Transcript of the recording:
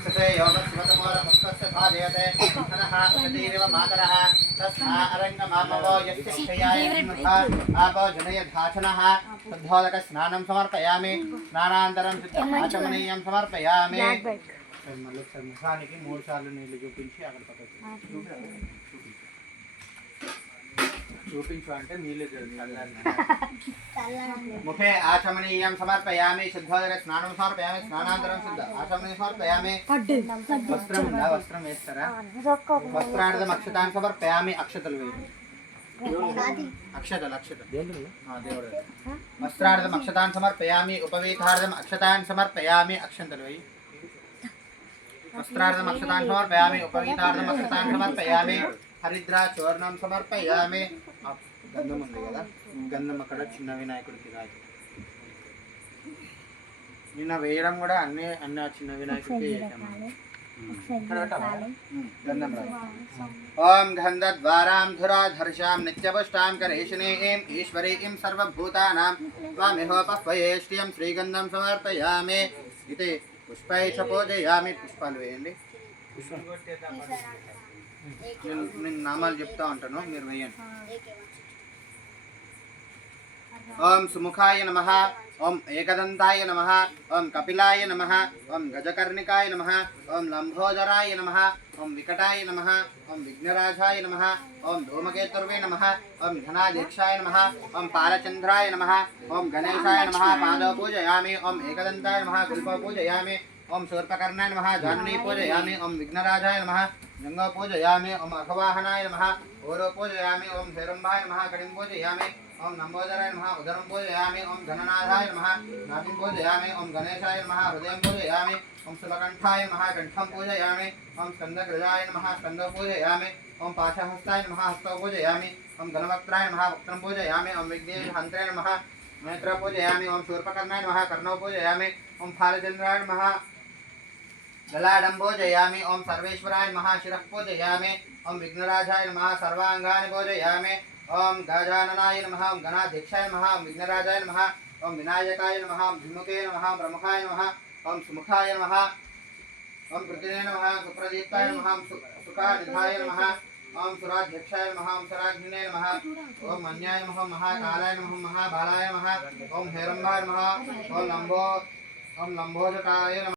तस्य योगस्वतमोरभक्तस्य भाजयते धनः सतीरिव मातरः तस्मा अरङ्गमामवो यस्य क्षयाय निमुखा आपो जनयधाचनः शुद्धोदकस्नानं समर्पयामि స్నానాంతరం ఆచమనీయం సమర్పయామి మళ్ళీ ఒకసారి ముఖానికి మూడు సార్లు నీళ్లు చూపించి అక్కడ పక్కకి చూపించు అంటే నీళ్ళు చల్లారిన ముఖే ఆచమనీయం సమర్పయామి శుద్ధోదక స్నానం సమర్పయామి స్నానాంతరం శుద్ధ ఆచమనీయం సమర్పయామి వస్త్రం ఉందా వస్త్రం వేస్తారా వస్త్రార్థం అక్షతాన్ని సమర్పయామి అక్షతలు వేయండి అక్షతలు అక్షతలు ఆ, దేవుడు వస్త్రార్థం అక్షతాన్ని సమర్పయామి ఉపవీతార్థం అక్షతాన్ని సమర్పయామి అక్షంతలు వేయి వస్త్రార్థం అక్షతాన్ని సమర్పయామి ఉపవీతార్థం అక్షతాన్ని సమర్పయామి హరిద్ర చూర్ణం సమర్పయామి ఆ, గంధం ఉంది కదా? గంధం అక్కడ చిన్న వినాయకుడికి రాజు నిన్న వేయడం కూడా అన్ని అన్ని ఆ చిన్న వినాయకుడికి గంధం ఓం గంధద్వారాం ధురాధర్షాం నిత్యపుష్టాం కరేషిణీం ఈశ్వరీం సర్వభూతానాం. స్వామిహోపహ్వయేష్ట్యం శ్రీగంధం సమర్పయామి. ఇది పుష్పై పూజయామి పుష్పాలు వేయండి. నేను నేను నామాలు చెప్తా ఉంటాను మీరు వేయండి ఓం సుముఖాయ నమ ఓం ఏకదంతాయ నమ ఓం కపిలాయ నమ ఓం గజకర్ణికాయ నమ ఓం లంబోదరాయ నమ ఓం వికటాయ నమ ఓం విఘ్నరాజాయ నమ ఓం ధూమకేతుర్వే నమ ఓం ధనాధ్యక్షాయ నమ ఓం పాలచంద్రాయ నమ ఓం గణేశాయ నమ పాదో పూజయామి ఓం ఏకదంతాయ నమ గుల్పో పూజయామి ओम शूर्पकर्णाय नमः जाननी पूजयामि ओम विघ्नराजाय नमः जंग पूजयामि ओम अखवाहनाय नमः ओरो पूजयामि ओम शेरंभाय नमः कडिम पूजयामि ओम नम्बोदराय नमः उदरम पूजयामि ओम धननाथाय नमः नाभिं पूजयामि ओम गणेशाय नमः हृदयं पूजयामि ओम सुलकंठाय नमः कंठं पूजयामि ओम स्कंदग्रजाय नमः स्कन्दं पूजयामि ओम पाशहस्ताय नमः हस्तौ पूजयामि ओम गणवक्त्राय नमः वक्त्रं पूजयामि ओम विघ्नेशहन्त्राय नमः नेत्र पूजयामि ओम शूर्पकर्णाय नमः कर्णौ पूजयामि ओम फालचंद्राय नमः ललाडं पूजयामि ॐ सर्वेश्वराय नमः शिरः पूजयामि ॐ विघ्नराजाय नमः सर्वाङ्गानि पूजयामि ॐ गजाननाय नमः ॐ गणाध्यक्षाय नमः ॐ विघ्नराजाय नमः ॐ विनायकाय नमः ॐ भिमुखे नमः प्रमुखाय नमः ॐ सुमुखाय नमः ॐ पृथिने नमः सुप्रदीप्ताय नमः सु- सुखानिधाय नमः ॐ सुराध्यक्षाय नमः ॐ सुराग्निने नमः ॐ मन्याय नमः महाकालाय नमः महाबालाय नमः ॐ हेरम्बाय नमः ॐ लम्बो ॐ लम्बोजटाय नमः